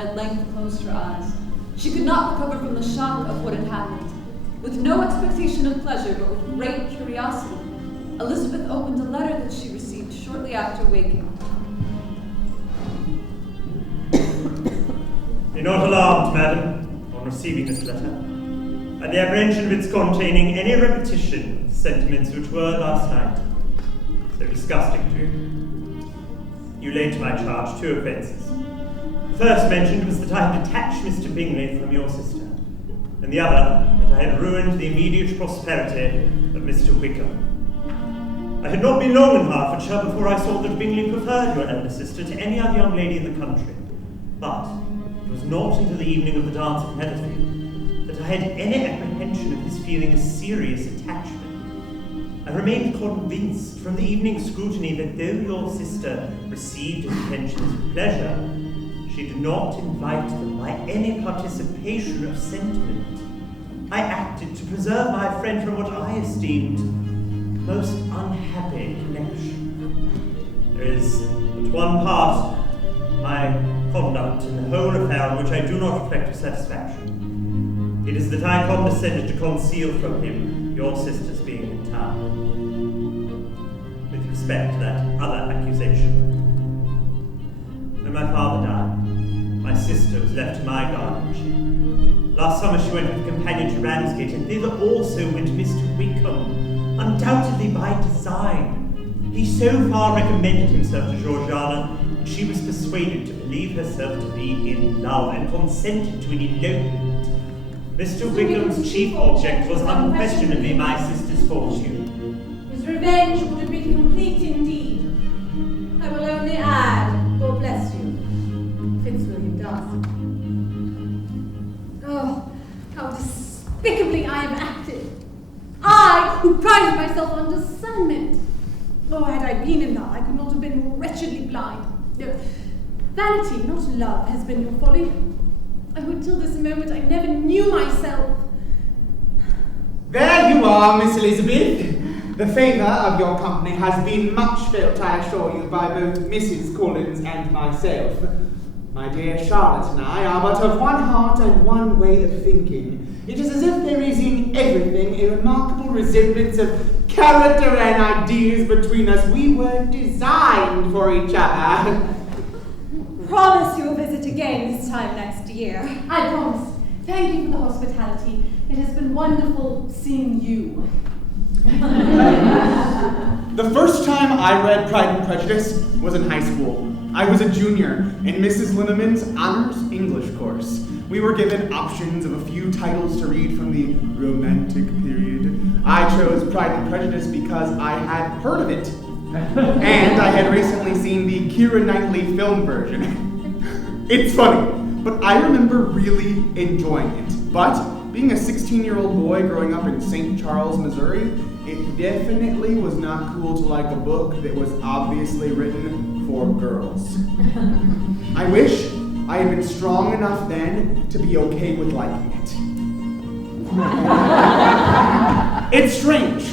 and at length closed her eyes. She could not recover from the shock of what had happened. With no expectation of pleasure, but with great curiosity, Elizabeth opened a letter that she received shortly after waking. Be not alarmed, madam, on receiving this letter, at the apprehension of its containing any repetition of sentiments which were last night so disgusting to you. You laid to my charge 2 offences. The first mentioned was that I had detached Mr. Bingley from your sister, and the other, that I had ruined the immediate prosperity of Mr. Wickham. I had not been long in Hertfordshire before I saw that Bingley preferred your elder sister to any other young lady in the country, but it was not until the evening of the dance at Netherfield that I had any apprehension of his feeling a serious attachment. I remained convinced from the evening scrutiny that though your sister received his attentions with pleasure, she did not invite them by any participation of sentiment. I acted to preserve my friend from what I esteemed a most unhappy connection. There is but one part of my conduct in the whole affair on which I do not reflect with satisfaction. It is that I condescended to conceal from him your sister's being in town. With respect to that other accusation, when my father died, my sister was left to my guardianship. Last summer she went with a companion to Ramsgate, and thither also went Mr. Wickham, undoubtedly by design. He so far recommended himself to Georgiana that she was persuaded to believe herself to be in love and consented to an elopement. Mr. Wickham's chief object was unquestionably my sister's fortune. His revenge would have been complete indeed. I will only add, God bless you, Fitzwilliam Darcy. Oh, how despicably I have acted. I, who prided myself on discernment. Oh, had I been in love, I could not have been more wretchedly blind. No, vanity, not love, has been your folly. Oh, until this moment, I never knew myself. There you are, Miss Elizabeth. The favour of your company has been much felt, I assure you, by both Mrs. Collins and myself. My dear Charlotte and I are but of one heart and one way of thinking. It is as if there is in everything a remarkable resemblance of character and ideas between us. We were designed for each other. Promise you'll visit again this time next year. I promise. Thank you for the hospitality. It has been wonderful seeing you. The first time I read Pride and Prejudice was in high school. I was a junior in Mrs. Linneman's honors English course. We were given options of a few titles to read from the Romantic period. I chose Pride and Prejudice because I had heard of it. And I had recently seen the Keira Knightley film version. It's funny, but I remember really enjoying it. But being a 16-year-old boy growing up in St. Charles, Missouri, it definitely was not cool to like a book that was obviously written for girls. I wish I had been strong enough then to be okay with liking it. It's strange,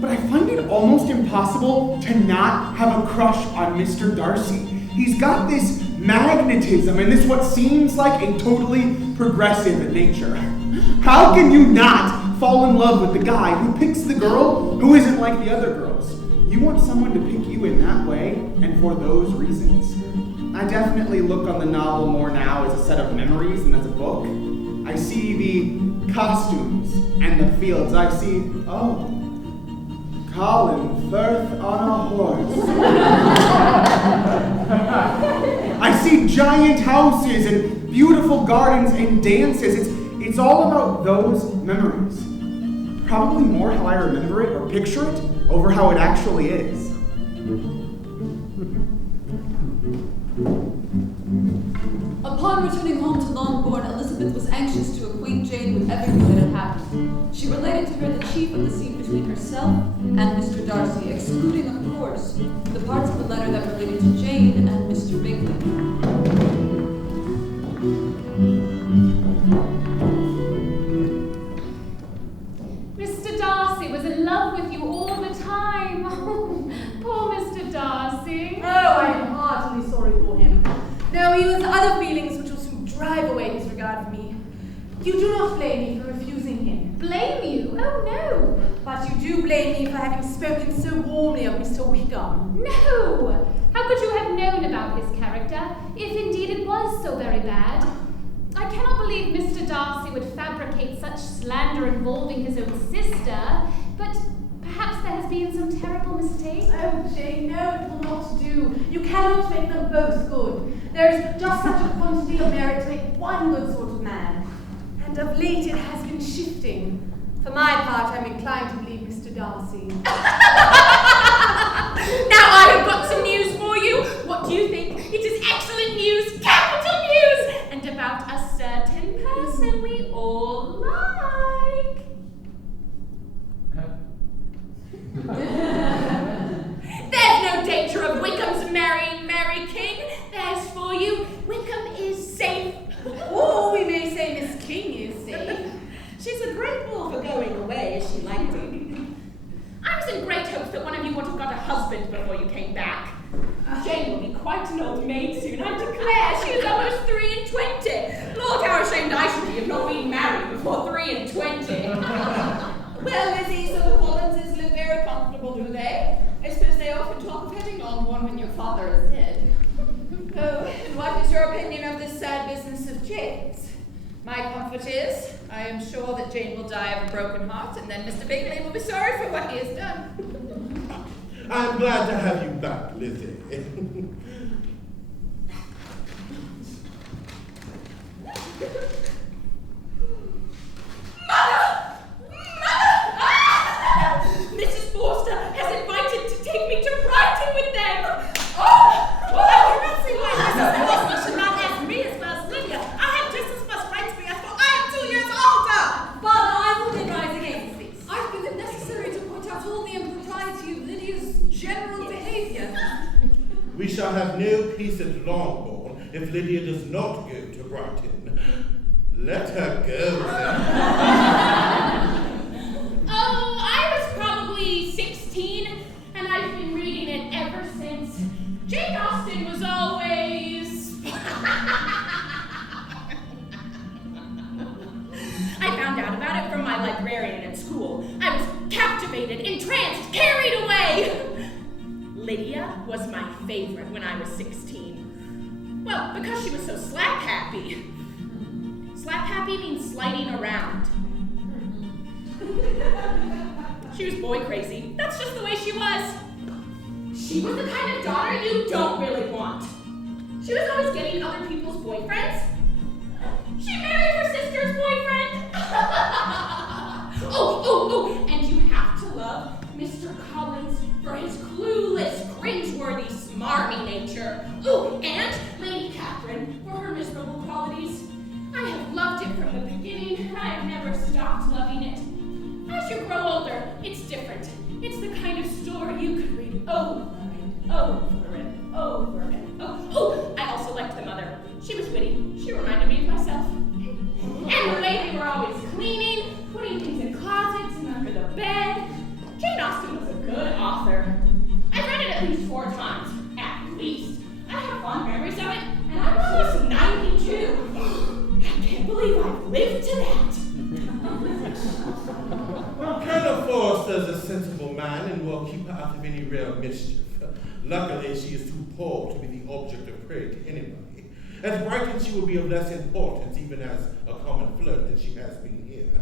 but I find it almost impossible to not have a crush on Mr. Darcy. He's got this magnetism and this what seems like a totally progressive nature. How can you not fall in love with the guy who picks the girl who isn't like the other girls? You want someone to pick you in that way and for those reasons. I definitely look on the novel more now as a set of memories than as a book. I see the costumes and the fields. I see, oh, Colin Firth on a horse. I see giant houses and beautiful gardens and dances. It's all about those memories. Probably more how I remember it or picture it over how it actually is. Upon returning home to Longbourn, Elizabeth was anxious to acquaint Jane with everything that had happened. She related to her the chief of the scene between herself and Mr. Darcy, excluding, of course, the parts of the letter that related to Jane and Mr. Bingley. Mr. Darcy was in love with you all the time. Poor Mr. Darcy. Oh, I am heartily sorry for him. No, he has other feelings which will soon You do not blame me for refusing him. Blame you? Oh no! But you do blame me for having spoken so warmly of Mr. Wickham. No! How could you have known about his character, if indeed it was so very bad? I cannot believe Mr. Darcy would fabricate such slander involving his own sister, but perhaps there has been some terrible mistake? Oh, Jane, no, it will not do. You cannot make them both good. There is just such a quantity of merit to make one good sort of man. And of late it has been shifting. For my part, I'm inclined to believe Mr. Darcy. Now I have got some news for you. What do you think? It is excellent news, capital news, and about a certain person we all like. There's no danger of Wickham's marrying Mary King. There's for you. Wickham is safe. Oh, we may say Miss King is safe. She's a great fool for going away as she liked it. I was in great hopes that one of you would have got a husband before you came back. Jane will be quite an old maid soon, I declare. She is almost 23. Lord, how ashamed I should be of not being married before 23. Well, Lizzie, so the Collinses live very comfortable, do they? I suppose they often talk of having on one when your father is dead. Oh, and what is your opinion of this sad business of Jane's? My comfort is, I am sure that Jane will die of a broken heart, and then Mr. Bingley will be sorry for what he has done. I'm glad to have you back, Lizzie. Mother! Ah! Mrs. Forster has invited to take me to Brighton with them! I cannot see why Mrs. Forster should not ask me as first Lydia. I have just as much right to be asked, for I am 2 years older! Father, I will advise against this. I feel it necessary to point out all the impropriety of Lydia's general behaviour. We shall have no peace at Longbourn if Lydia does not go to Brighton. Let her go, then. Oh, I was probably 16, and I've been reading it ever since. Jane Austen was always... I found out about it from my librarian at school. I was captivated, entranced, carried away. Lydia was my favorite when I was 16. Well, because she was so slap-happy. Slap-happy means sliding around. She was boy-crazy. That's just the way she was. She was the kind of daughter you don't really want. She was always getting other people's boyfriends. She married her sister's boyfriend. Oh, and you have to love Mr. Collins for his clueless, cringeworthy, smarmy nature. Oh, and Lady Catherine for her miserable qualities. I have loved it from the beginning, and I have never stopped loving it. As you grow older, it's different. It's the kind of story you could read over and over and over and over. Oh, I also liked the mother. She was witty. She reminded me of myself. And the way they were always cleaning, putting things in closets and under the bed. Jane Austen was a good author. I read it at least 4 times. At least. I have fond memories of it, and I'm almost 92. I can't believe I've lived to that. Well, Colonel Forster's a sensible man and will keep her out of any real mischief. Luckily, she is too poor to be the object of prey to anybody. At Brighton, she will be of less importance, even as a common flirt, than she has been here.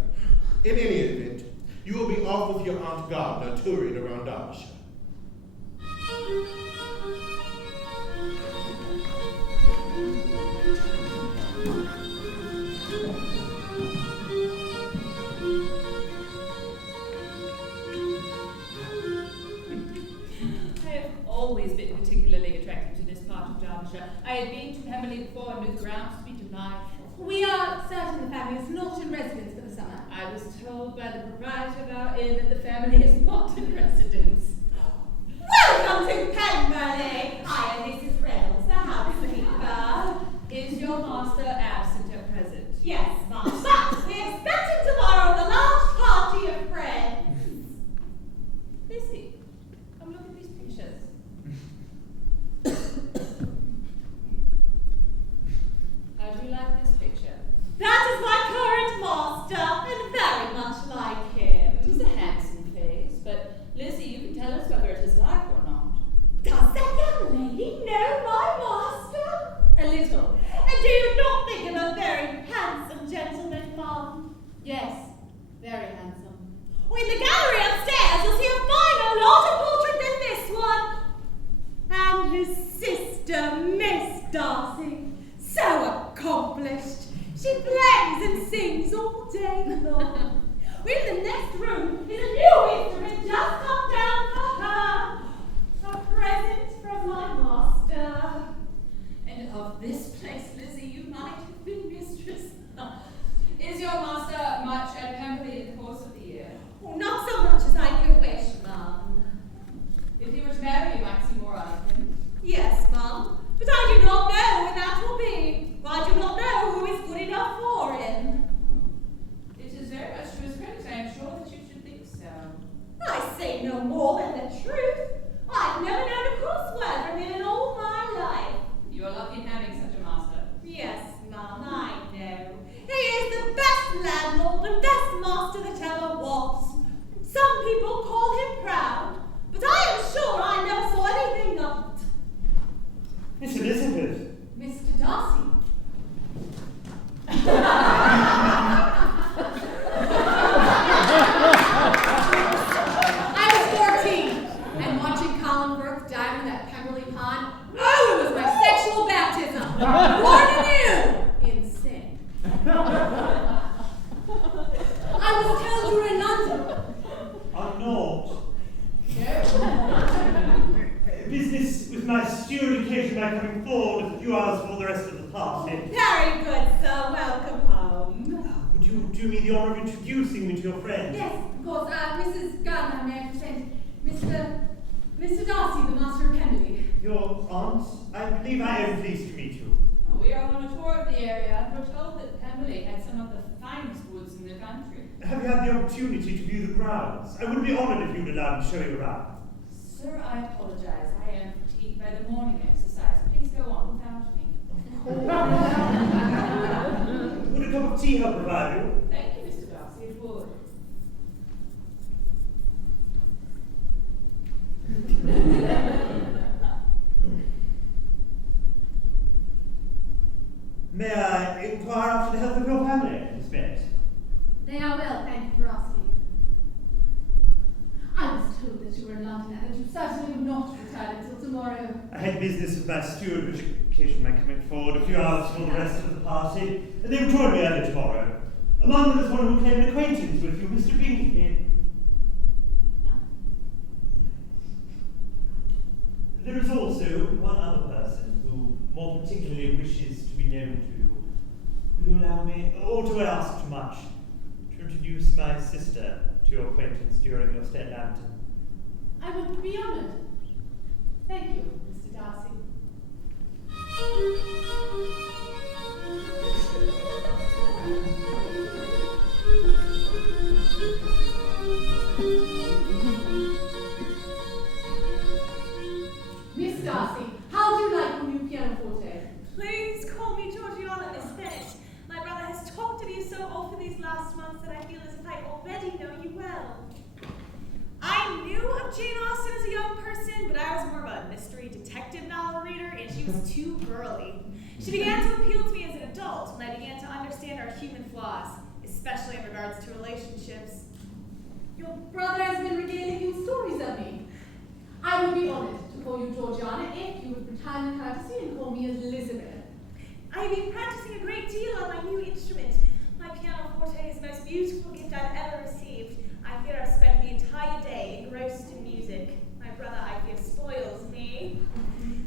In any event, you will be off with your Aunt Gardner touring around Derbyshire. Always been particularly attracted to this part of Derbyshire. I had been to Pemberley before and knew the grounds to be delightful. We are certain the family is not in residence for the summer. I was told by the proprietor of our inn that the family is not in residence. Welcome to Pemberley! I am Mrs. Reynolds, the housekeeper. Is your master absent at present? Yes, ma'am. But we expect him tomorrow with a large party of friends. Is he? Come look at these pictures. How do you like this picture? That is my current Yes, very handsome. Oh, in the gallery upstairs, you'll see a finer, larger portrait than this one. And his sister, Miss Darcy. So accomplished. She plays and sings all day long. In the next room is a new instrument just come down for her. A present from my master. And of this place, Lizzie, you might have been mistress. Is your master much at Pemberley in the course of the year? Oh, not so much as I could wish, Mum. If he were to marry, you might see more out of him. Yes, Mum, but I do not know when that will be. I do not know who is good enough for him. It is very much to his credit, I am sure that you should think so. I say no more than the truth. I've never known a cross word from him in all my life. You are lucky in having such a master. Yes, Mum, I know. He is the best landlord and best master that ever was. Some people call him proud, but I am sure I never saw anything of it. Miss Elizabeth. Mr. Darcy. I was 14 and watching Colin Burke dive in that Pemberley pond. Oh, it was my sexual baptism. Born anew in sin. I was told you were in London. I'm not. Business with my steward occasioned by coming forward a few hours before the rest of the party. Very good, sir. Welcome home. Would you do me the honour of introducing me to your friend? Yes, of course. Mrs. Gardner, may I present Mr. Darcy, the master of Pemberley. Your aunt? I believe I am pleased to meet you. Oh, we are on a tour of the area and were told that Pemberley had some of the finest woods in the country. Have you had the opportunity to view the grounds? I would be honoured if you'd allow me to show you around. Sir, I apologize. I am fatigued by the morning exercise. Please go on without me. Would a cup of tea help revive you? Thank you, Mr. Darcy. It would. May I inquire after the health of your family, Miss Bennett? They are well, thank you for asking. I was told that you were in London and that you certainly would not return until tomorrow. I had business with my steward which occasioned my coming forward a few hours before the rest of the party, and they will join me early tomorrow. Among them is one who claimed an acquaintance with you, Mr. Bingley. There is also one other person who more particularly wishes to be known to you. Will you allow me, or do I ask too much, to introduce my sister to your acquaintance during your stay at Lambton? I would be honoured. Thank you, Mr. Darcy. Miss Darcy, how do you like your new pianoforte? Please call me Georgiana, Miss Bennett. My brother has talked of you so often these last months that I feel as if I already know you well. I knew of Jane Austen as a young person, but I was more of a mystery detective novel reader, and she was too girly. She began to appeal to me as an adult when I began to understand our human flaws, especially in regards to relationships. Your brother has been regaling you stories of me. I would be honoured to call you Georgiana if you would return the courtesy and call me Elizabeth. I've been practicing a great deal on my new instrument. My pianoforte is the most beautiful gift I've ever received. I fear I've spent the entire day engrossed in music. My brother, I fear, spoils me.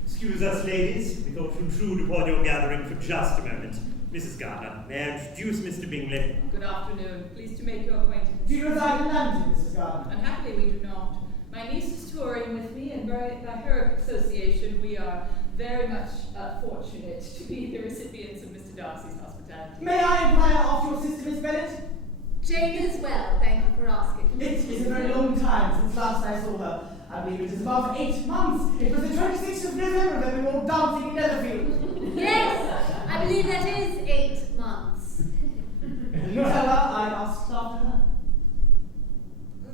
Excuse us, ladies. We thought to intrude upon your gathering for just a moment. Mrs. Gardner, may I introduce Mr. Bingley? Good afternoon. Pleased to make your acquaintance. Do you reside in London, Mrs. Gardner? Unhappily, we do not. My niece is touring with me, and by her association, we are very much fortunate to be the recipients of Mr. Darcy's hospitality. May I inquire after your sister, Miss Bennett? Jane is well, thank you for asking. It is a very long time since last I saw her. I believe it is above 8 months. It was the 26th of November that we were all dancing in Netherfield. Yes, I believe that is 8 months. You tell her I asked after her.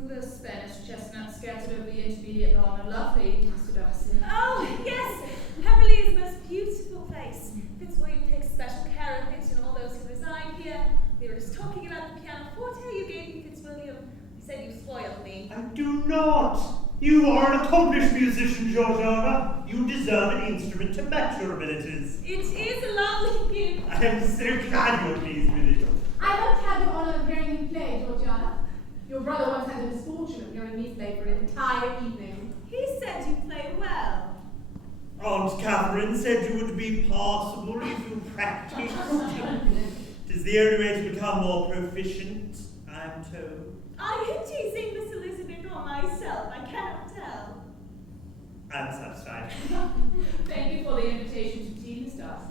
The Spanish chestnut scattered over the intermediate lawn are lovely, Mr. Darcy. Oh, yes! Pemberley is the most beautiful place. Fitzwilliam takes special care of it and all those who reside here. We were just talking about the pianoforte said you spoiled me. I do not. You are an accomplished musician, Georgiana. You deserve an instrument to match your abilities. It is a lovely gift. I am so glad you're pleased with it. I once had the honour of hearing you play, Georgiana. Your brother once had the misfortune of hearing me play for an entire evening. He said you play well. Aunt Catherine said you would be passable if you practiced. It is the only way to become more proficient, I am told. Are you teasing Miss Elizabeth or myself? I cannot tell. I am satisfied. Thank you for the invitation to tea, Miss Darcy.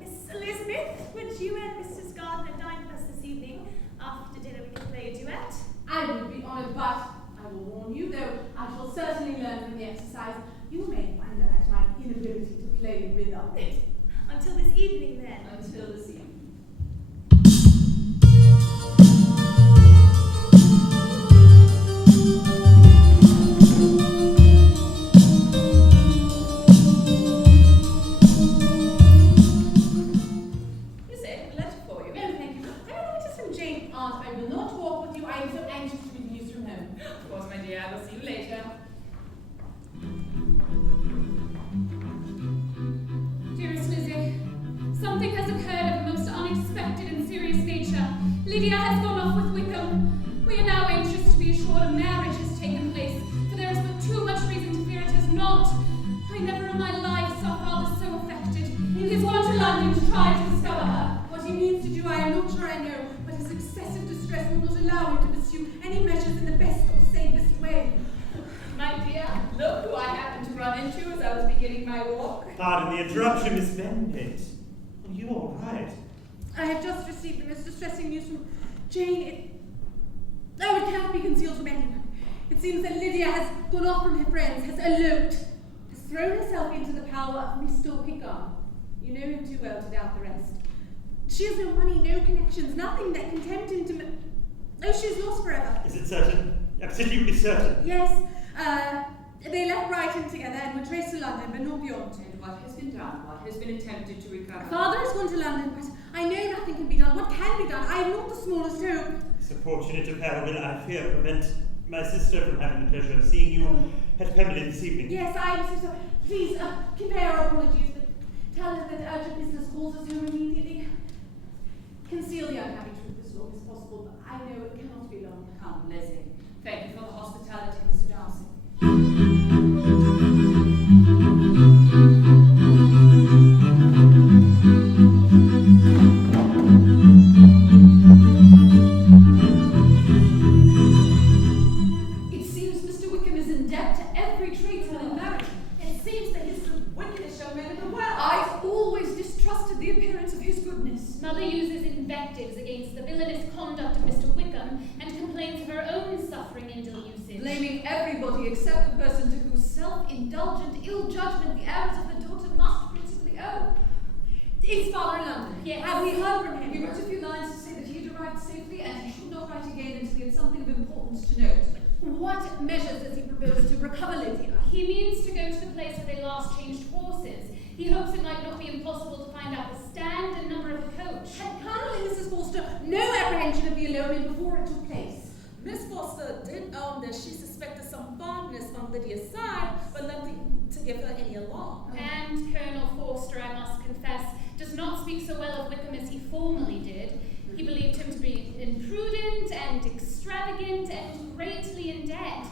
Miss Elizabeth, would you and Mrs. Gardner dine with us this evening? After dinner we can play a duet. I would be honoured, but I will warn you, though I shall certainly learn from the exercise. You may wonder at my inability to play without it. Until this evening, then. Until this evening. You say a letter for you. No, thank you. I have noticed from Jane Aunt. I will not walk with you. I am so anxious to be news from home. Of course, my dear, I will see you later. Dearest Lizzie, something has occurred of a most unexpected and serious nature. Lydia has gone off with Wickham. We are now anxious to be assured a marriage has taken place, for there is but too much reason to fear it has not. I never in my life saw father so affected. He has gone to London to try to discover her. What he means to do, I am not sure I know, but his excessive distress will not allow him to pursue any measures in the best or safest way. My dear, look who I happened to run into as I was beginning my walk. Pardon the interruption, Miss Bennet. Are you all right? I have just received the most distressing news from Jane. It cannot be concealed from anyone. It seems that Lydia has gone off from her friends, has eloped, has thrown herself into the power of Mr. Wickham. You know him too well to doubt the rest. She has no money, no connections, nothing that can tempt him to... Oh, she is lost forever. Is it certain? Absolutely certain. Yes, they left Brighton together and were traced to London, but not beyond. And what has been done? What has been attempted to recover? Father has gone to London, but I know nothing can be done. What can be done? I have not the smallest hope. So fortunate affair will, I fear, prevent my sister from having the pleasure of seeing you at Pemberley this evening. Yes, I am so sorry. Please, convey our apologies, but tell her that urgent business calls us home immediately. Conceal the unhappy truth as long as possible, but I know it cannot be long. Come, Lizzie. Thank you for the hospitality, Mr. Darcy. It seems Mr. Wickham is in debt to every tradesman in Barresi. It seems that he's the wickedest young man in the world. I've always distrusted the appearance of his goodness. Mother uses invectives against the villainous conduct of Mr. Wickham and complains of her own suffering and ill usage. Blaming everybody except the person to whose self-indulgent ill judgment the errors of her daughter must principally owe. Is Father in London? Yes. Have we heard from him? He wrote a few lines to say that he had arrived safely and he should not write again until he had something of importance to note. What measures does he propose to recover Lydia? He means to go to the place where they last changed horses. He hopes it might not be impossible to find out the stand and number of the coach. Had Colonel and Mrs. Forster no apprehension of the elopement before it took place? Miss Foster did own that she suspected some fondness on Lydia's side, but nothing to give her any alarm. And Colonel Forster, I must confess, does not speak so well of Wickham as he formerly did. He believed him to be imprudent and extravagant and greatly in debt.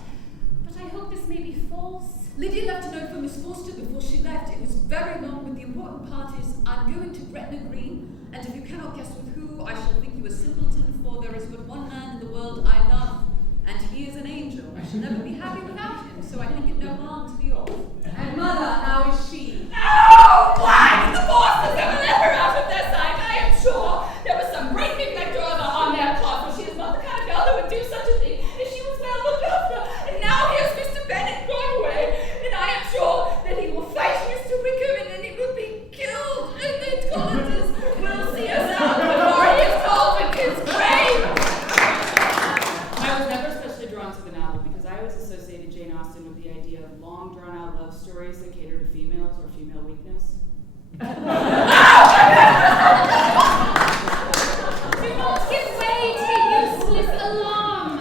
But I hope this may be false. Lydia left a note for Miss Forster before she left. It was very long with the important parties. I'm going to Gretna Green, and if you cannot guess with who, I shall think you a simpleton, for there is but one man in the world I love, and he is an angel. I shall never be happy without him, so I think it no harm to be off. And Mother, how is she? Oh, why did the Forsters ever let her out of their sight? I am sure there was some great neglect or other on their part, for she is not the kind of girl who would do such a thing if she was well looked after. And now here's Mr. Bennet gone away, and I am sure that he will fight Mr. Wickham, and then he will be killed, and the Collinses will see us out before he is called to his grave. I was never especially drawn to the novel because I always associated Jane Austen with the idea of long, drawn-out love stories that cater to females or female weakness. Do not give way to useless alarm.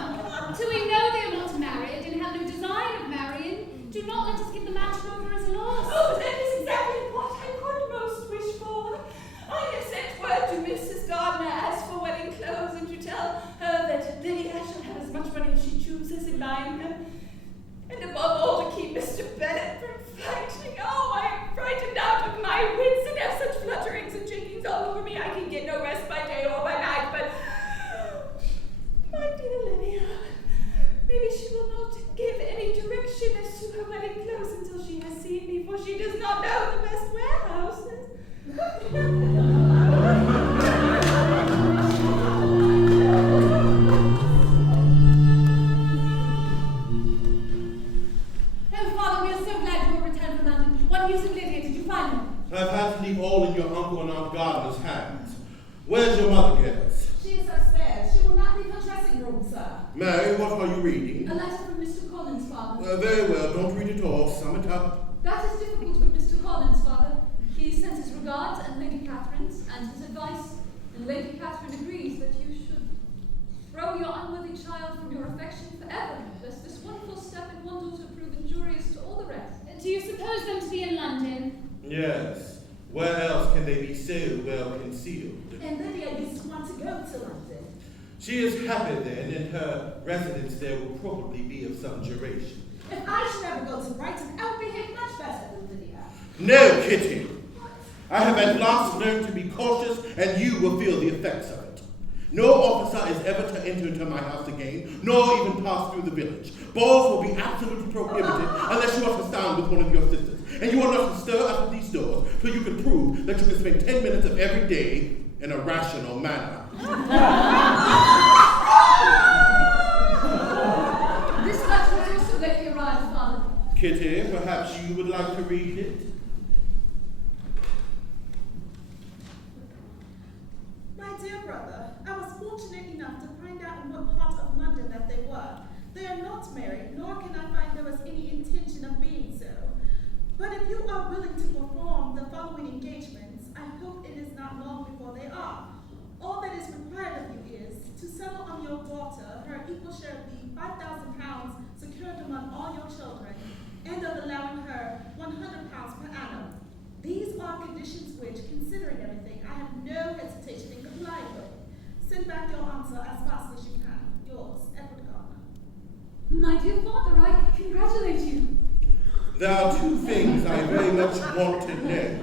Mary, what are you reading? A letter from Mr. Collins, Father. Very well, don't read it all. Sum it up. That is difficult with Mr. Collins, Father. He sends his regards and Lady Catherine's and his advice, and Lady Catherine agrees that you should throw your unworthy child from your affection forever, lest this wonderful step in one daughter prove injurious to all the rest. Do you suppose them to be in London? Yes. Where else can they be so well concealed? And Lydia used to want to go to London. She is happy then, and her residence there will probably be of some duration. If I should ever go to Brighton, I would behave much better than Lydia. No, Kitty. I have at last learned to be cautious, and you will feel the effects of it. No officer is ever to enter into my house again, nor even pass through the village. Balls will be absolutely prohibited unless you are to stand with one of your sisters. And you are not to stir out of these doors till you can prove that you can spend 10 minutes of every day in a rational manner. This letter was also lately arrived, Father. Kitty, perhaps you would like to read it? My dear brother, I was fortunate enough to find out in what part of London that they were. They are not married, nor can I find there was any intention of being so. But if you are willing to perform the following engagements, I hope it is not long before they are. All that is required of you is to settle on your daughter her equal share of the £5,000 secured among all your children, and of allowing her £100 per annum. These are conditions which, considering everything, I have no hesitation in complying with. Send back your answer as fast as you can. Yours, Edward Gardner. My dear Father, I congratulate you. There are two things I very much want to know.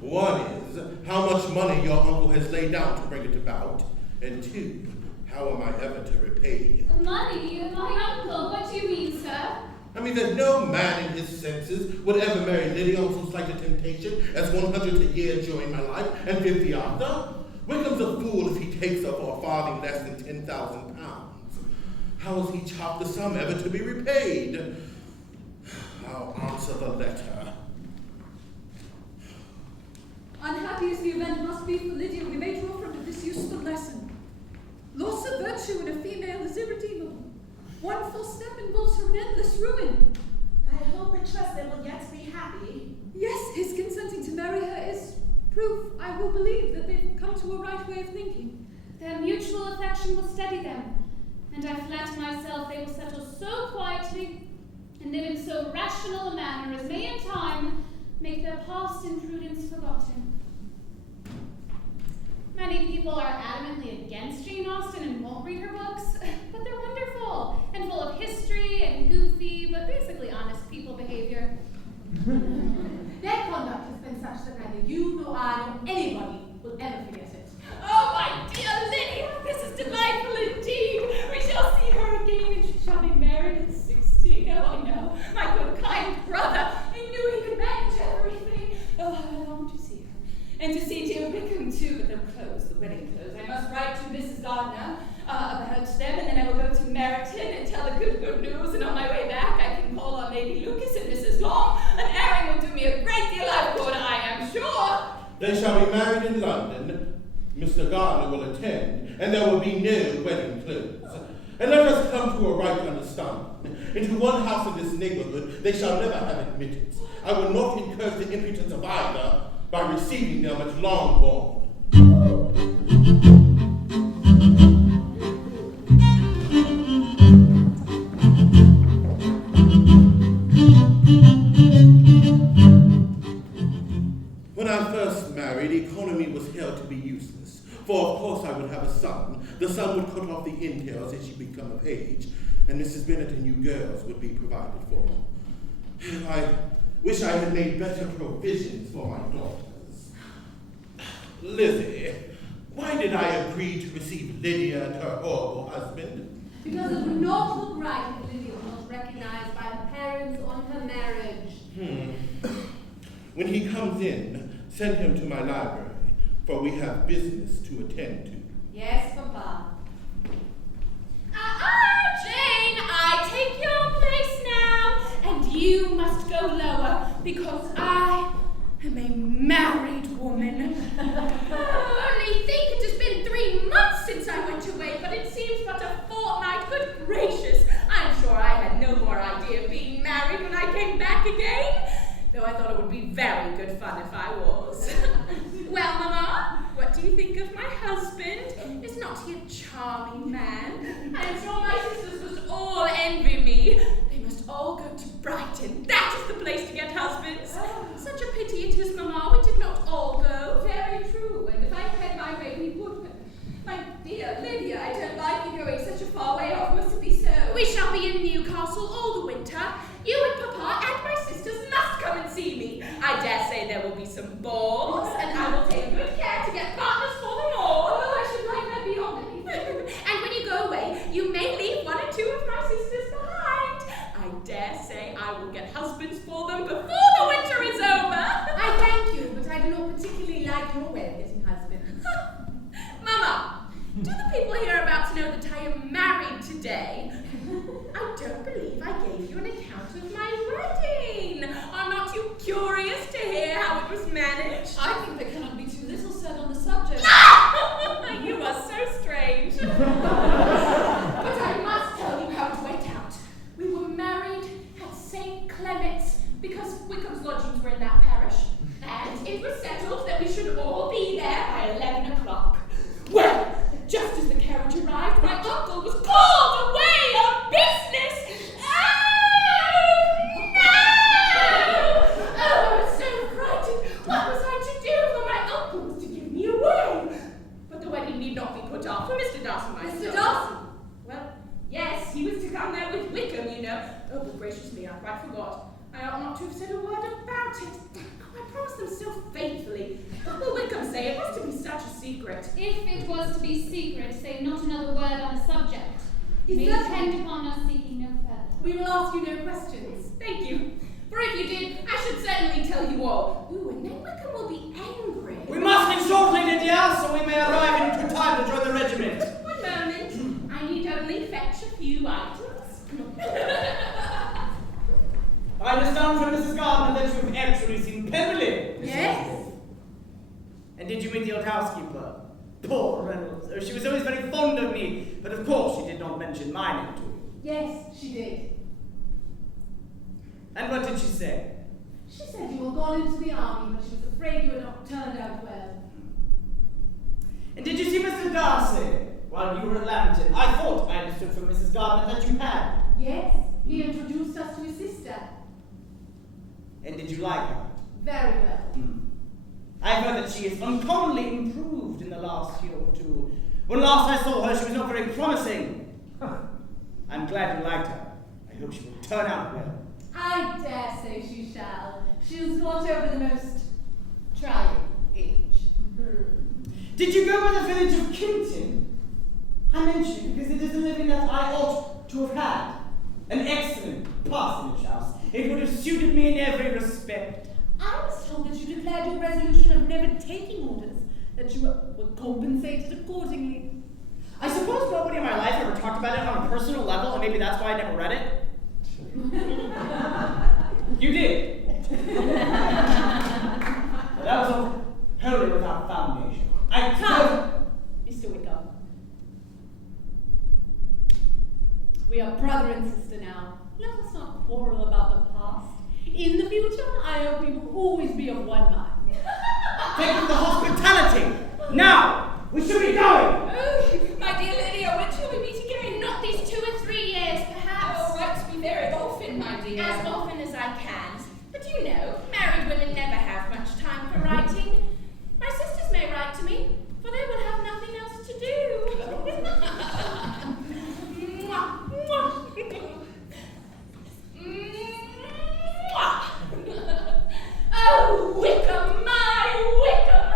One is how much money your uncle has laid out to bring it about, and two, how am I ever to repay you? Money? My uncle? What do you mean, sir? I mean, that no man in his senses would ever marry Lydia on so slight a temptation as 100 a year during my life and 50 after. Wickham's a fool if he takes her for a farthing less than £10,000. How is he chopped the sum ever to be repaid? I'll answer the letter. Unhappy as the event must be for Lydia, we may draw from it this useful lesson. Loss of virtue in a female is irredeemable. One false step involves her in endless ruin. I hope and trust they will yet be happy. Yes, his consenting to marry her is proof, I will believe, that they've come to a right way of thinking. Their mutual affection will steady them, and I flatter myself they will settle so quietly and live in so rational a manner as may in time make their past imprudence forgotten. Many people are adamantly against Jane Austen and won't read her books, but they're wonderful and full of history and goofy, but basically honest people behavior. Their conduct has been such that neither you nor I nor anybody will ever forget it. Oh, my dear Lydia, this is delightful indeed. We shall see her again, and she shall be married at 16. Oh, I know. My good, kind brother. I knew he could manage everything. Oh, how I long to see her. And to see dear Wickham, too, but the clothes, the wedding clothes. I must write to Mrs. Gardner about them, and then I will go to Meryton and tell the good news, and on my way back I can call on Lady Lucas and Mrs. Long. An airing will do me a great deal of good, I am sure. They shall be married in London. Mr. Gardner will attend, and there will be no wedding clothes. And let us come to a right understanding. Into one house in this neighborhood they shall never have admittance. I will not encourage the impudence of either by receiving them at Longbourn. When I first married, economy was held to be useless. For of course I would have a son. The son would cut off the entails as she become of age, and Mrs. Bennet and you girls would be provided for. I wish I had made better provisions for my daughters. Lizzie, why did I agree to receive Lydia and her horrible husband? Because it would not look right if Lydia was not recognized by her parents on her marriage. When he comes in, send him to my library, for we have business to attend to. Yes, Papa. Jane, I take your place now, and you must go lower, because I am a married woman. Only think, it has been 3 months since I went away, but it seems but a fortnight. Good fun if I was. Well, Mamma, what do you think of my husband? Is not he a charming man? I am sure my sisters must all envy me. They must all go to Brighton. That is the place to get husbands. Such a pity it is, Mamma, we did not all go. Very true, and if I had my way, we would. My dear Lydia, I don't like you going such a far way off. Must it be so? We shall be in Newcastle all the winter. You and Papa and my sisters must come and see me. I dare say there will be some balls, and I will take good care to get partners for them all. Oh, I should like that beyond anything. And when you go away, you may leave one or two of my sisters behind. I dare say I will get husbands for them before the winter is over. I thank you, but I do not particularly like your way of getting husbands. Mama, do the people hereabouts know that I am married today? I don't believe I gave you an account of my wedding. Are not you curious to hear how it was managed? I think there cannot be too little said on the subject. You are so strange. But I must tell you how it went out. We were married at St. Clement's because Wickham's lodgings were in that parish, and it was settled that we should all be there by 11 o'clock. Well, just as the carriage arrived, my uncle was called away on business. Oh, no! Oh, I was so frightened. What was I to do? For my uncle was to give me away. But the wedding need not be put off for Mr. Darcy, my Mr. son. Darcy? Well, yes, he was to come there with Wickham, you know. Oh, but gracious me, I quite forgot. I ought not to have said a word about it. Oh, I promised them so faithfully. What will Wickham say? It was to be such a secret. If it was to be secret, say not another word on the subject. Is May that- depend upon us seeking no further. We will ask you no questions. Thank you. For if you did, I should certainly tell you all. Ooh, and then Wickham will be angry. We must be shortly, Lydia, so we may arrive in good time to join the regiment. One moment. I need only fetch a few items. I understand from Mrs. Gardner that you have actually seen Pemberley. Yes? And did you meet the old housekeeper? Poor Reynolds. Oh, she was always very fond of me, but of course she did not mention my name to you. Yes, she did. And what did she say? She said you were gone into the army, but she was afraid you had not turned out well. And did you see Mr. Darcy while you were at Lambton? I thought I understood from Mrs. Gardner that you had. Yes, he introduced us to his sister. And did you like her? Very well. I've heard that she is uncommonly improved in the last year or two. When last I saw her, she was not very promising. I'm glad you liked her. I hope she will turn out well. I dare say she shall. She has got over the most trying age. Did you go by the village of Keating? I mention it because it is a living that I ought to have had. An excellent parsonage house. It would have suited me in every respect. I was told that you declared your resolution of never taking orders, that you were compensated accordingly. I suppose nobody in my life ever talked about it on a personal level, and maybe that's why I never read it. You did. But that was all wholly without foundation. Come, Mr. Wickham. We are brother and sister now. Let us not quarrel about the past. In the future, I hope we will always be of one mind. Thank you for the hospitality. Now, we should be going. Oh, my dear Lydia, when shall we meet again? Not these 2 or 3 years, perhaps. Oh, right to be very often, my dear. As often as I can. But you know, married women never have much time for writing. My sisters may write to me, for they will have nothing else to do. Mwah, mwah. Mwah. Oh, Wickham, my Wickham!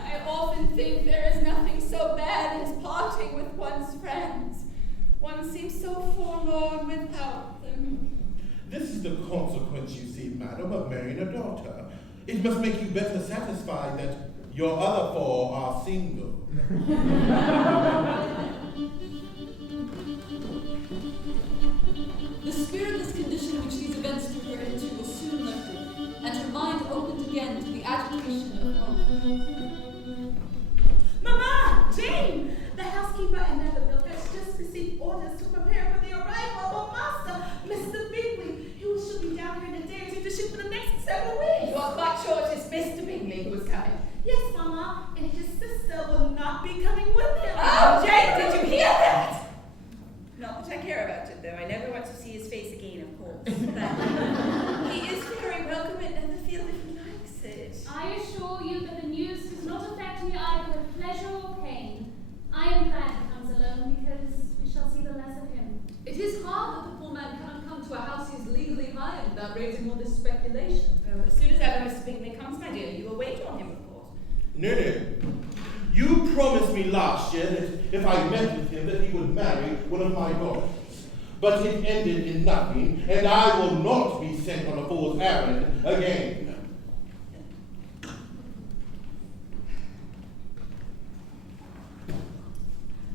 I often think there is nothing so bad as parting with one's friends. One seems so forlorn without them. This is the consequence, you see, madam, of marrying a daughter. It must make you better satisfied that your other 4 are single. The spiritless condition which these events threw her into was soon lifted, and her mind opened again to the agitation of hope. Mamma! Jane! The housekeeper and Netherville has just received orders to prepare for the arrival of our master, Mr. Bingley. He will should be down here in a day or two to ship for the last year that if I met with him that he would marry one of my daughters. But it ended in nothing, and I will not be sent on a fool's errand again.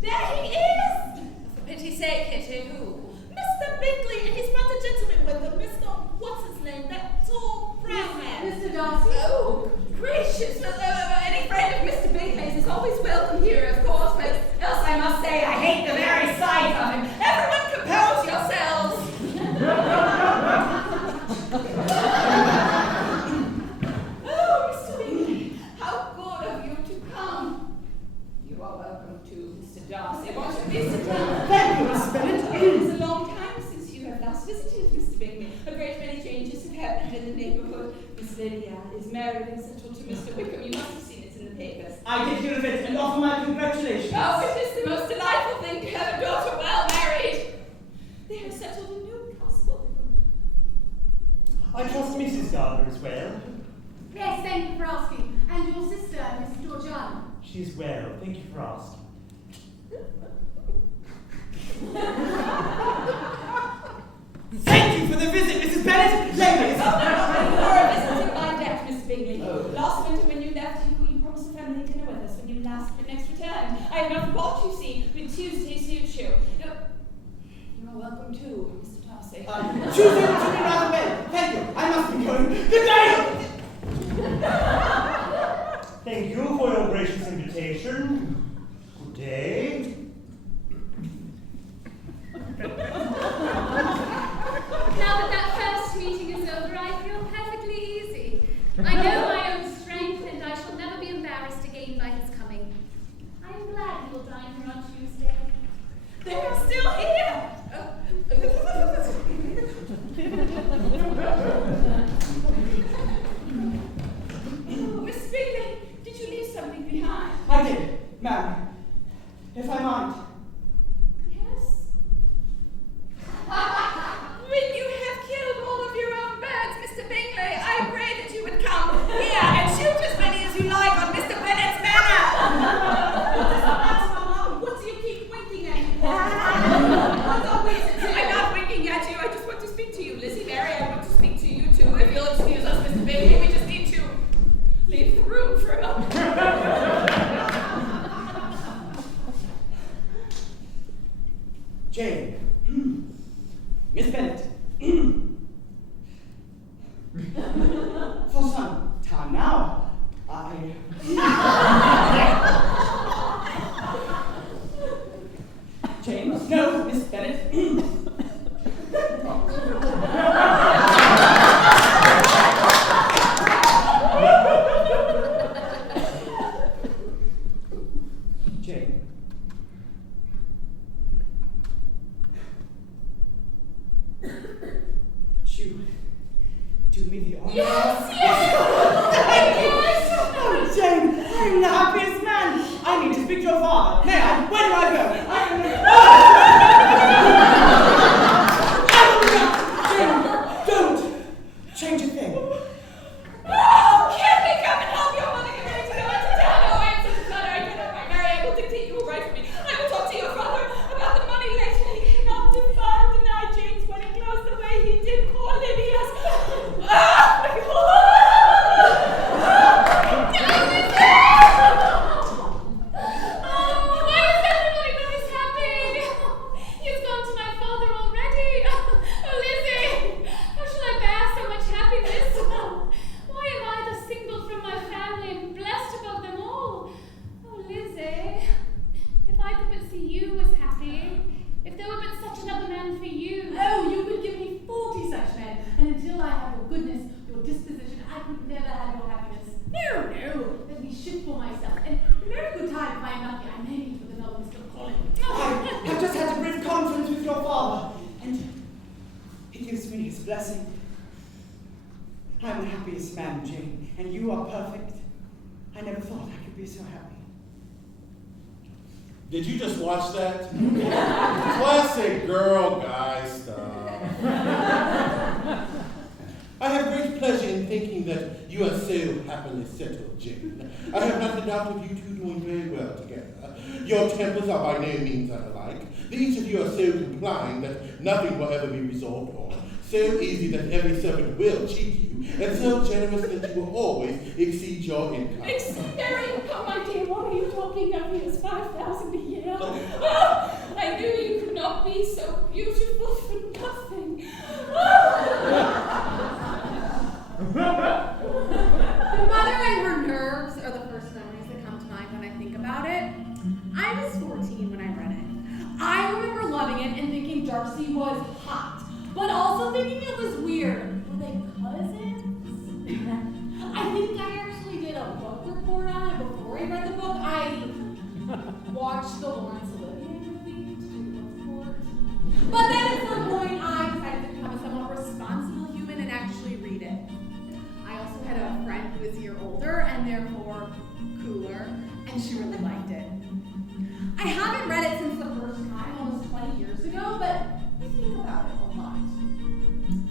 There he is! For pity's sake, Kitty, who? Mr. Bingley, and he's brought a gentleman with him, Mr. What's-his-name, that tall brown man. Mr. Darcy? Oh, gracious! Any friend of Mr. Bingley's is always welcome here, of course, but else I must say I hate the very sight of him. Everyone compose yourselves! Oh, Mr. Bingley, how good of you to come. You are welcome too, Mr. Darcy. Won't you be sit down? Thank you, Miss Bennet. It is a long time since you have last visited, Mr. Bingley. A great many changes have happened in the neighbourhood. Miss Lydia is married and settled to Mr. Wickham. You must have seen it in the papers. I did hear of it and offer my congratulations. Oh, it is the most delightful thing to have a daughter well married. They have settled in Newcastle. I trust Mrs. Gardner is well. Yes, thank you for asking. And your sister, Miss Georgiana? She's well, thank you for asking. Thank you for the visit, Mrs. Bennet. Ladies. You are visiting my deck, Mr. Bingley. Last winter when you left, you promised a family dinner with us when you next returned. I have not forgot, you see, when Tuesday suits you. You are welcome too, Mr. Darcy. Tuesday would be rather well. Thank you. I must be going. Good day. Thank you for your gracious invitation. Good day. Now that first meeting is over, I feel perfectly easy. I know my own strength, and I shall never be embarrassed again by his coming. I am glad he will dine here on Tuesday. They are still here! Oh, Miss Bingley, did you leave something behind? I did, ma'am. If I might. Yes. When you have killed all of your own birds, Mr. Bingley, I pray that you would come here and shoot as many as you like on Mr. Bennet's manor! What do you keep winking at? I'm not winking at you, I just want to speak to you. Lizzie, Mary, I want to speak to you too. If you'll excuse us, Mr. Bingley, we just need to leave the room for a moment. Jane. Miss Bennet. For some time now, Jane? No, Miss Bennet. Jane. You do me the honor. Yes! Oh, Jane, I'm the happiest man. I need to speak to your father. May I? Where do I go? I will be back. Jane, don't change a thing. Oh, can we come and help your mother get ready to go into town? Oh, I am such a flutter. I cannot write. Mary, I will dictate. You will write for me. I will talk to your father about the money later. He cannot deny Jane's wedding clothes the way he did poor Lydia's. Ah, my God! Why is everybody not as happy? He's gone to my father already. Oh, Lizzie, how shall I bear so much happiness? Why am I the single from my family and blessed above them all? Oh, Lizzie, if I could but see you as happy, if there were but such another man for you. Oh, you could give me 40 such men, and until I have your goodness, your disposition, I could never have your happiness. No, let me shift for myself, and a very good time if I am lucky, I may meet with another Mr. Collins. I've just had a brief conference with your father, and he gives me his blessing. I'm the happiest man, Jane, and you are perfect. I never thought I could be so happy. Did you just watch that? Classic girl guy stuff. I have great pleasure in thinking that you are so happily settled, Jane. I have not a doubt of you two doing very well together. Your tempers are by no means unlike. Each of you are so complying that nothing will ever be resolved on, so easy that every servant will cheat you, and so generous that you will always exceed your income. Exceed their income, my dear. What are you talking of? He is 5,000 a year. Oh, I knew you could not be so beautiful for nothing. The mother and her nerves are the first memories that come to mind when I think about it. I was 14 when I read it. I remember loving it and thinking Darcy was hot, but also thinking it was weird. Were they cousins? I think I actually did a book report on it before I read the book. I watched the Laurence Olivier movie to do the report. But then at some point I decided to become a somewhat responsible human and actually read it. I also had a friend who was a year older and therefore cooler, and she really liked it. I haven't read it since the first time, almost 20 years ago, but I think about it a lot.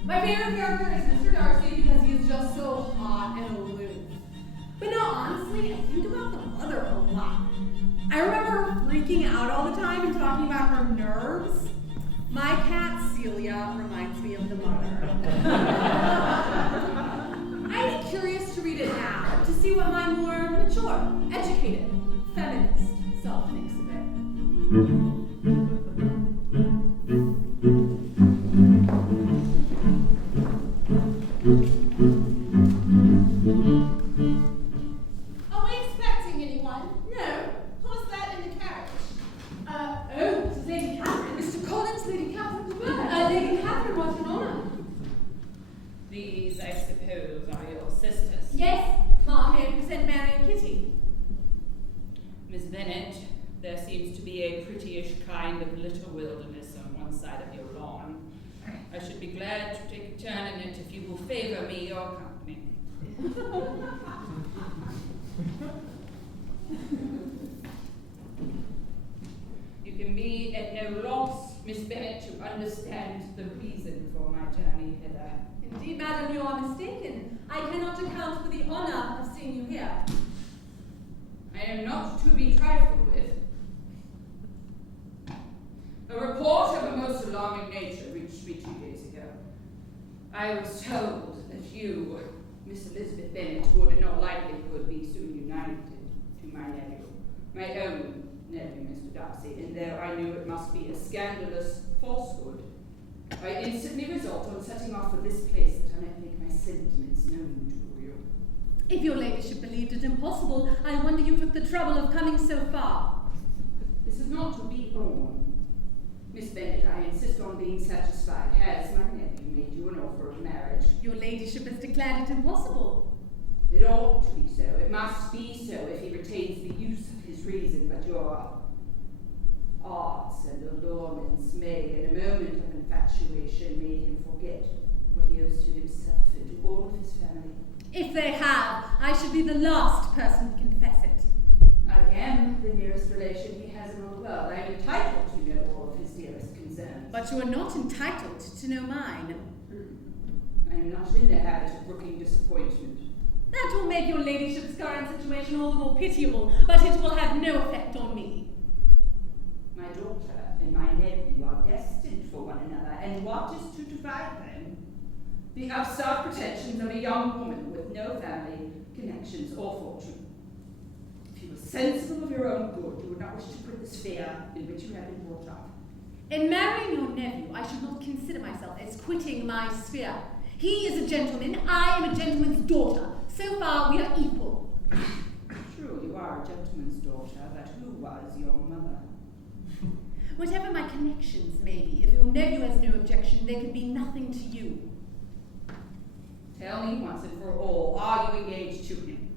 My favorite character is Mr. Darcy because he is just so hot and aloof. But no, honestly, I think about the mother a lot. I remember her freaking out all the time and talking about her nerves. My cat, Celia, reminds me of the mother. I'd be curious to read it now, to see what my more mature, educated, feminist self thinks of it. Are we expecting anyone? No. Who's that in the carriage? It's Lady Catherine. Mr. Collins, Lady Catherine de Bourgh. Lady Catherine, what an honor. These, I suppose, are your sisters. Yes, Mom, may I present Mary and Kitty? Miss Bennet, there seems to be a prettyish kind of little wilderness on one side of your lawn. I should be glad to take a turn in it if you will favor me your company. You can be at no loss, Miss Bennet, to understand the reason for my journey hither. Indeed, madam, you are mistaken. I cannot account for the honor of seeing you here. I am not to be trifled with. A report of a most alarming nature reached me 2 days ago. I was told that you, Miss Elizabeth Bennet, would in all likelihood be soon united to my nephew, my own nephew, Mr. Darcy, and though I knew it must be a scandalous falsehood, I instantly resolved on setting off for this place that I might make my sentiments known to you. If your ladyship believed it impossible, I wonder you took the trouble of coming so far. This is not to be borne. Miss Bennet, I insist on being satisfied. Has my nephew made you an offer of marriage? Your ladyship has declared it impossible. It ought to be so. It must be so if he retains the use of his reason, but your arts and allurements may, in a moment of infatuation, make him forget what he owes to himself and to all of his family. If they have, I should be the last person to confess it. I am the nearest relation he has in all the world. I am entitled to know all of his dearest concerns. But you are not entitled to know mine. I am not in the habit of brooking disappointment. That will make your ladyship's current situation all the more pitiable, but it will have no effect on me. My daughter and my nephew are destined for one another, and what is to divide them? The upstart pretensions of a young woman with no family, connections, or fortune. If you were sensible of your own good, you would not wish to quit the sphere in which you have been brought up. In marrying your nephew, I should not consider myself as quitting my sphere. He is a gentleman, I am a gentleman's daughter. So far, we are equal. True, you are a gentleman's daughter, but who was your mother? Whatever my connections may be, if your nephew has no objection, they can be nothing to you. Tell me once and for all, are you engaged to him?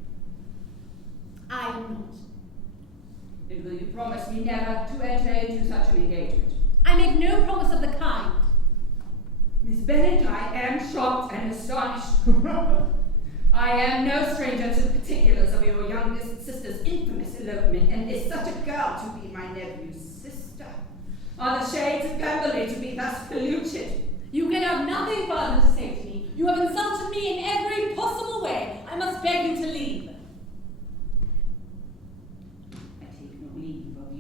I am not. And will you promise me never to enter into such an engagement? I make no promise of the kind. Miss Bennet, I am shocked and astonished. I am no stranger to the particulars of your youngest sister's infamous elopement, and is such a girl to be my nephew's sister? Are the shades of Pemberley to be thus polluted? You can have nothing further to say to me. You have insulted me in every possible way. I must beg you to leave. I take no leave of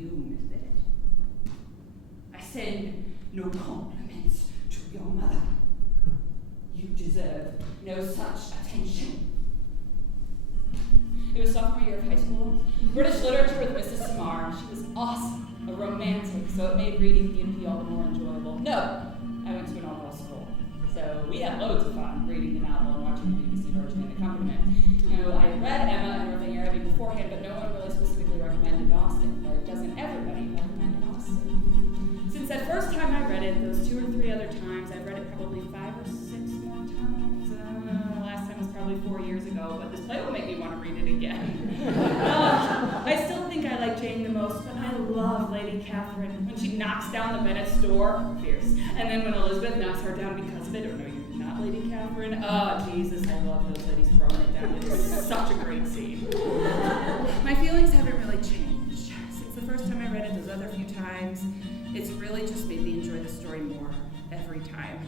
a romantic, so it made reading P&P all the more enjoyable. No, I went to an all-girls school, so we had loads of fun reading the novel and watching the BBC version and accompaniment. I read Emma and Northern Araby beforehand, but no one really specifically recommended Austen, or doesn't everybody recommend Austen? Since that first time I read it, those 2 or 3 other times, I've read it probably 5 or 6 more times. The last time was probably 4 years ago, but this play will make me want to read it again. I still think I like Jane the most, but I love Lady Catherine. When she knocks down the Bennett's door, fierce. And then when Elizabeth knocks her down because of it, or no, you're not Lady Catherine. Oh, Jesus, I love those ladies throwing it down. It is such a great scene. My feelings haven't really changed. Since the first time I read it, those other few times, it's really just made me enjoy the story more every time.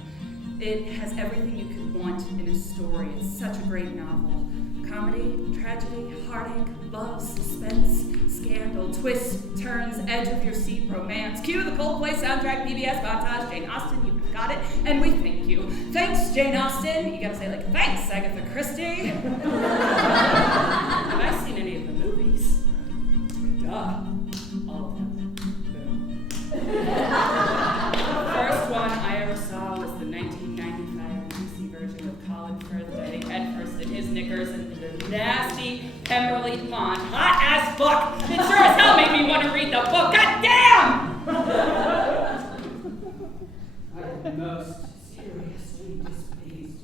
It has everything you could want in a story. It's such a great novel. Comedy, tragedy, heartache, love, suspense, scandal, twists, turns, edge of your seat, romance. Cue the Coldplay soundtrack, PBS montage, Jane Austen, you got it, and we thank you. Thanks, Jane Austen. You gotta say like, thanks, Agatha Christie. Have I seen any of the movies? Duh, all of them. Boom. The first one I ever saw was the 1995 BBC version with Colin Firth diving headfirst in his knickers into the nasty Pemberley Pond. Hot as fuck! It sure as hell made me want to read the book. God damn! I am most seriously displeased.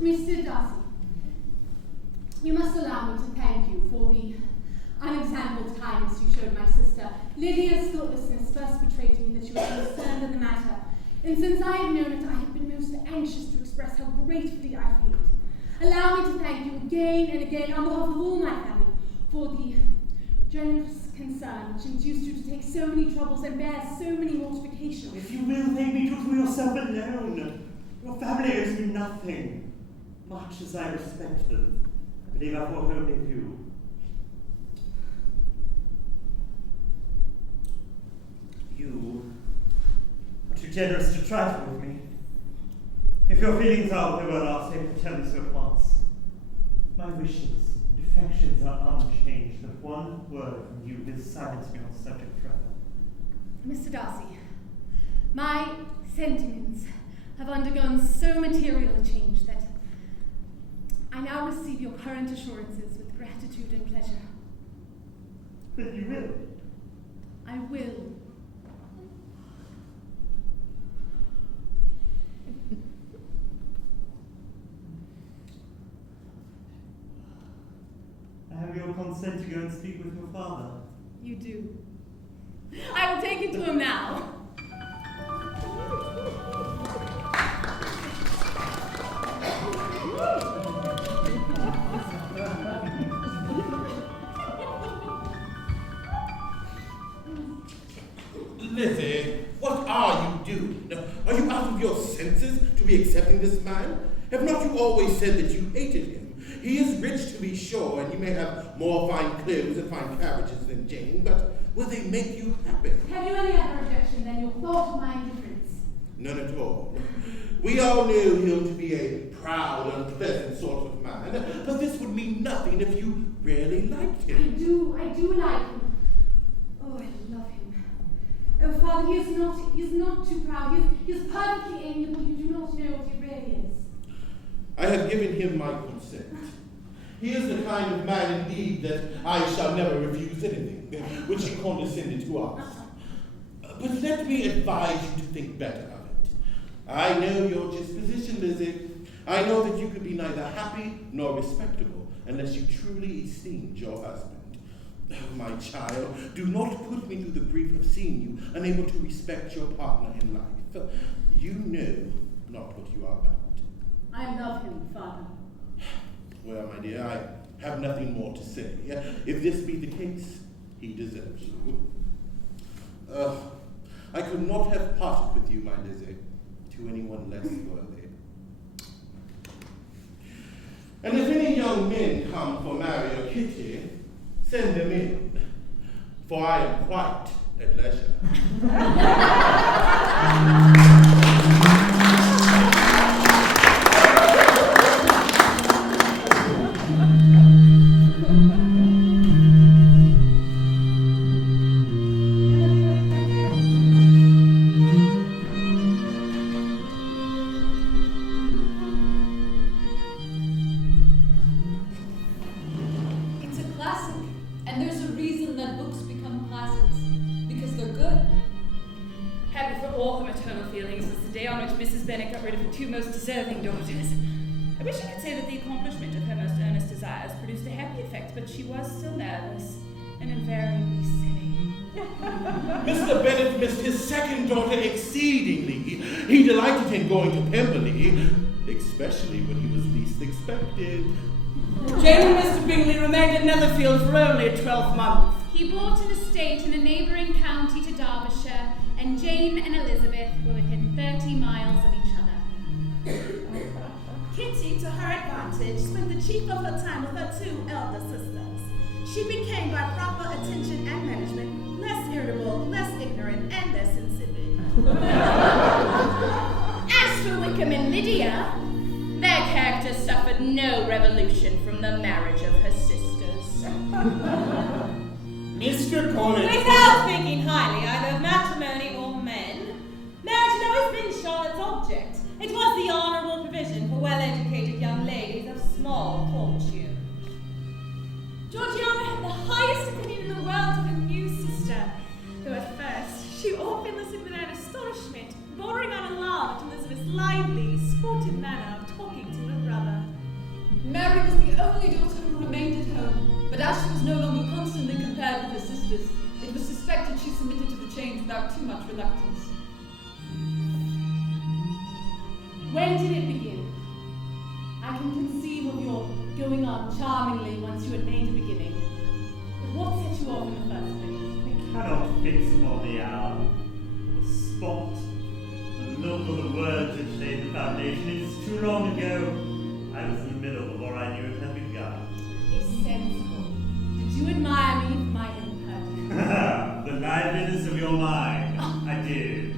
Mr. Darcy, you must allow me to thank you for the unexampled kindness you showed my sister. Lydia's thoughtlessness first betrayed to me that she was concerned in the matter, and since I have known it, I have been most anxious to express how gratefully I feel it. Allow me to thank you again and again on behalf of all my family for the generous concern which induced you to take so many troubles and bear so many mortifications. If you will, thank me for yourself alone. Your family owes me nothing. Much as I respect them, I believe I thought only of you. You are too generous to trifle with me. If your feelings are what they were last April, tell me so at once. My wishes and affections are unchanged, but one word from you will silence me on the subject forever. Mr. Darcy, my sentiments have undergone so material a change that I now receive your current assurances with gratitude and pleasure. But you will. I will. I have your consent to go and speak with your father. You do. I will take you to him now. Lizzie, what are you doing? Are you out of your senses to be accepting this man? Have not you always said that you hated him? He is rich, to be sure, and you may have more fine clothes and fine carriages than Jane, but will they make you happy? Have you any other objection than your thought of my indifference? None at all. We all knew him to be a proud, unpleasant sort of man, but this would mean nothing if you really liked him. I do like him. Oh, I love him. Oh, Father, he is not too proud. He is perfectly amiable. You do not know what he really is. I have given him my consent. He is the kind of man indeed that I shall never refuse anything which he condescended to ask. But let me advise you to think better of it. I know your disposition, Lizzie. I know that you could be neither happy nor respectable unless you truly esteemed your husband. Oh, my child, do not put me through the grief of seeing you unable to respect your partner in life. You know not what you are about. I love him, Father. my dear, I have nothing more to say. If this be the case, he deserves you. I could not have parted with you, my Lizzie, to anyone less worthy. And if any young men come for Mary or Kitty, send them in, for I am quite at leisure. Two most deserving daughters. I wish I could say that the accomplishment of her most earnest desires produced a happy effect, but she was still nervous and invariably silly. Mr. Bennet missed his second daughter exceedingly. He delighted in going to Pemberley, especially when he was least expected. Jane and Mr. Bingley remained at Netherfield for only 12 months. He bought an estate in a neighbouring county to Derbyshire, and Jane and Elizabeth were within 30 miles of each other. Kitty, to her advantage, spent the chief of her time with her two elder sisters. She became, by proper attention and management, less irritable, less ignorant, and less insipid. As for Wickham and Lydia, their characters suffered no revolution from the marriage of her sisters. Mr. Collins. Without thinking highly either of matrimony or men, marriage had always been Charlotte's object. It was the honourable provision for well-educated young ladies of small fortune. Georgiana had the highest opinion in the world of her new sister, though at first she often listened without astonishment, bordering on alarm at Elizabeth's lively, sportive manner of talking to her brother. Mary was the only daughter who remained at home, but as she was no longer constantly compared with her sisters, it was suspected she submitted to the change without too much reluctance. When did it begin? I can conceive of your going on charmingly once you had made a beginning. But what set you off in the first place? I cannot fix upon the hour, or the spot, the look or the words which laid the foundation. It is too long ago. I was in the middle before I knew it had begun. Be sensible. Did you admire me for my impertinence? The liveliness of your mind. I did.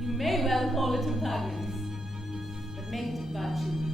You may well call it repugnance, but make it virtue.